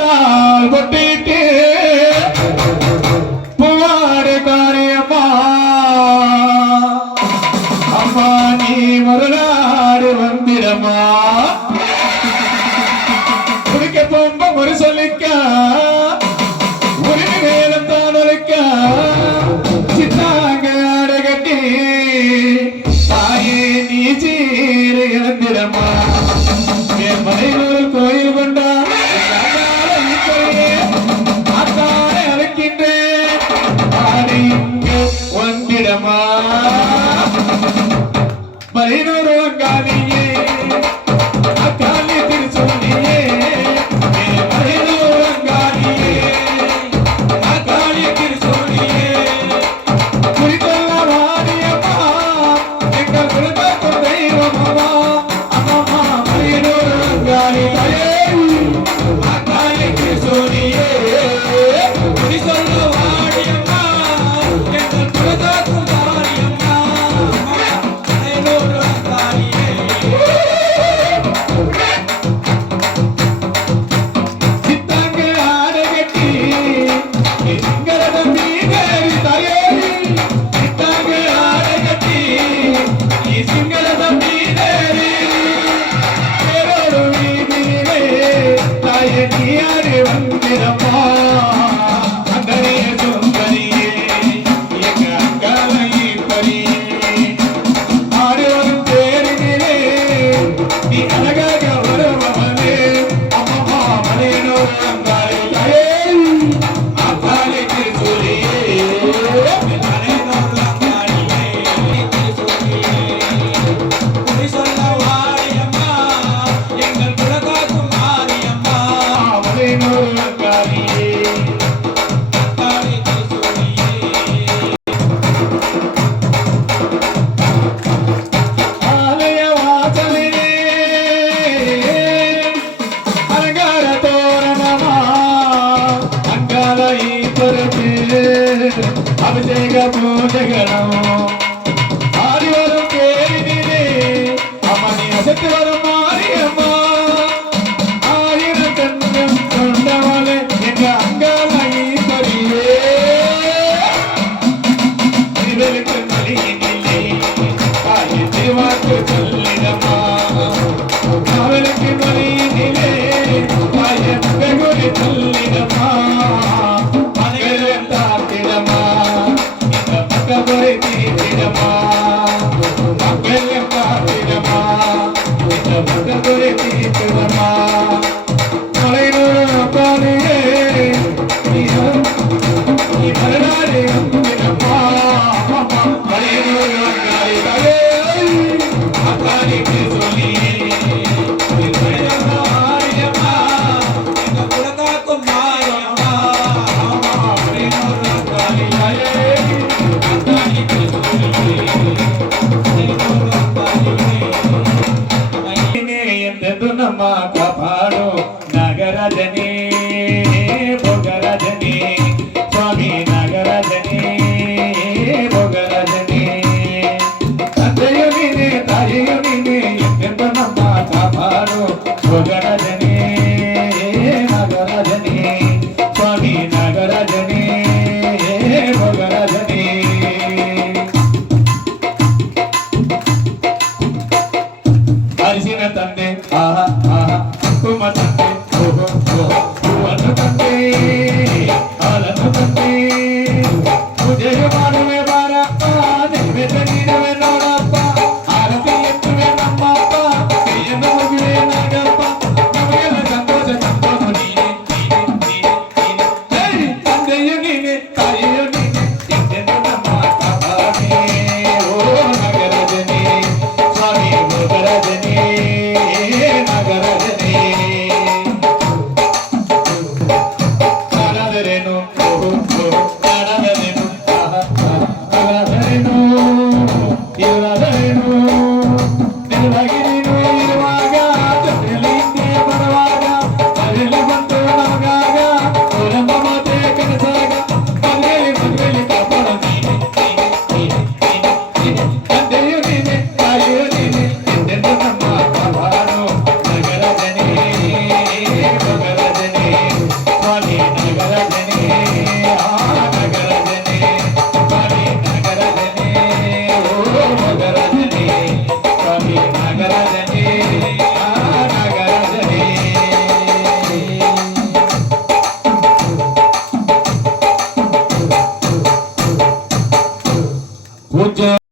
தொட்டால் கொட்டிட்டு பூவாடு காரியம்மா அம்மா நீ மறுநாடு வந்திடமா குடிக்க பொம்ப ஒரு சொல்லிக்க உரிமை மேலும் தான் ஒழிக்க சித்தாங்க அடகட்டி தாயே நீ சீரு இழந்திடமா என் மலையூர் கோயில் கொண்டா ஆத்தாரை அழைக்கின்றேன் வந்திடமா மலையூர் வங்காளியே அக்காலி திருச்சொல்லியே மலையூர் வங்காளியே அக்காலி திருச்சொல்லியே குறித்தொல்ல வாரியம்மா எங்கள் குலத்தோர் தெய்வமம்மா அம்மம்மா மலையூர் வங்காளி தாயே அக்காலி திருச்சொல்லியே குறித்தொல்ல வாரியம்மா எங்கள் குலத்தோர் தாரியம்மா மலையூர் வங்காளியே சித்தாங்க ஆடகட்டி எங்களத மீனேறி தாயே சித்தாங்க ஆடகட்டி சிங்களத மீனேறி பேரோடு வீதியிலே தாயே நீயாடி வந்திடமா அந்தரிய சுந்தரியே எங்க அங்காலை பரியே ஆடி வரும் தேரினிலே நீ அழகாக வருபவனே அம்மம்மா மலையூர் வங்காளி தாயே அக்காலி திருச்சொல்லியே மலையூர் வங்காளியே திருச்சொல்லியே குறிசொல்ல வாரியம்மா எங்கள் குலகாக்கும் மாரியம்மா மலையூர் வங்காளியே அக்காலி திருச்சொல்லியே ஆலய வாசலிலே அலங்கார தோரணமா அங்காலை பொறுப்பு அபிஷேக பூஜைகளும் ஆடி வரும் பேரினிலே அம்மணி அசத்து வரும் மாரியம்மா ஆயிரம் கண்டம் கொண்டவளே எங்க அங்காலை பரியே இவருக்கு மொழியினிலே தாயே திருவாக்கு சொல்லிடமா அவளுக்கு மொழியினிலே தாயே வெகுளி சொல்லிடமா மலையில் தாத்திடமா இந்த பக்கபுரை தீட்டிடமா மக்களை தாத்திடமா இந்த பக்கபுரை தீட்டிடமா மலையூர் வங்காளியே நீ மறுநாடு வந்திடமா மலையூர் வங்காளி தாயே அக்காலி திருச்சொல்லியே மாரியம்மா எங்க குலகாக்கும் மாரியம்மா மலையூர் வங்காளி தாயே அக்காலி திருச்சொல்லியே மலையூர் வங்காளியே ಎಂದೆಂದು ನಮ್ಮ ಕಾಪಾಡು ನಾಗರಾಜನೇ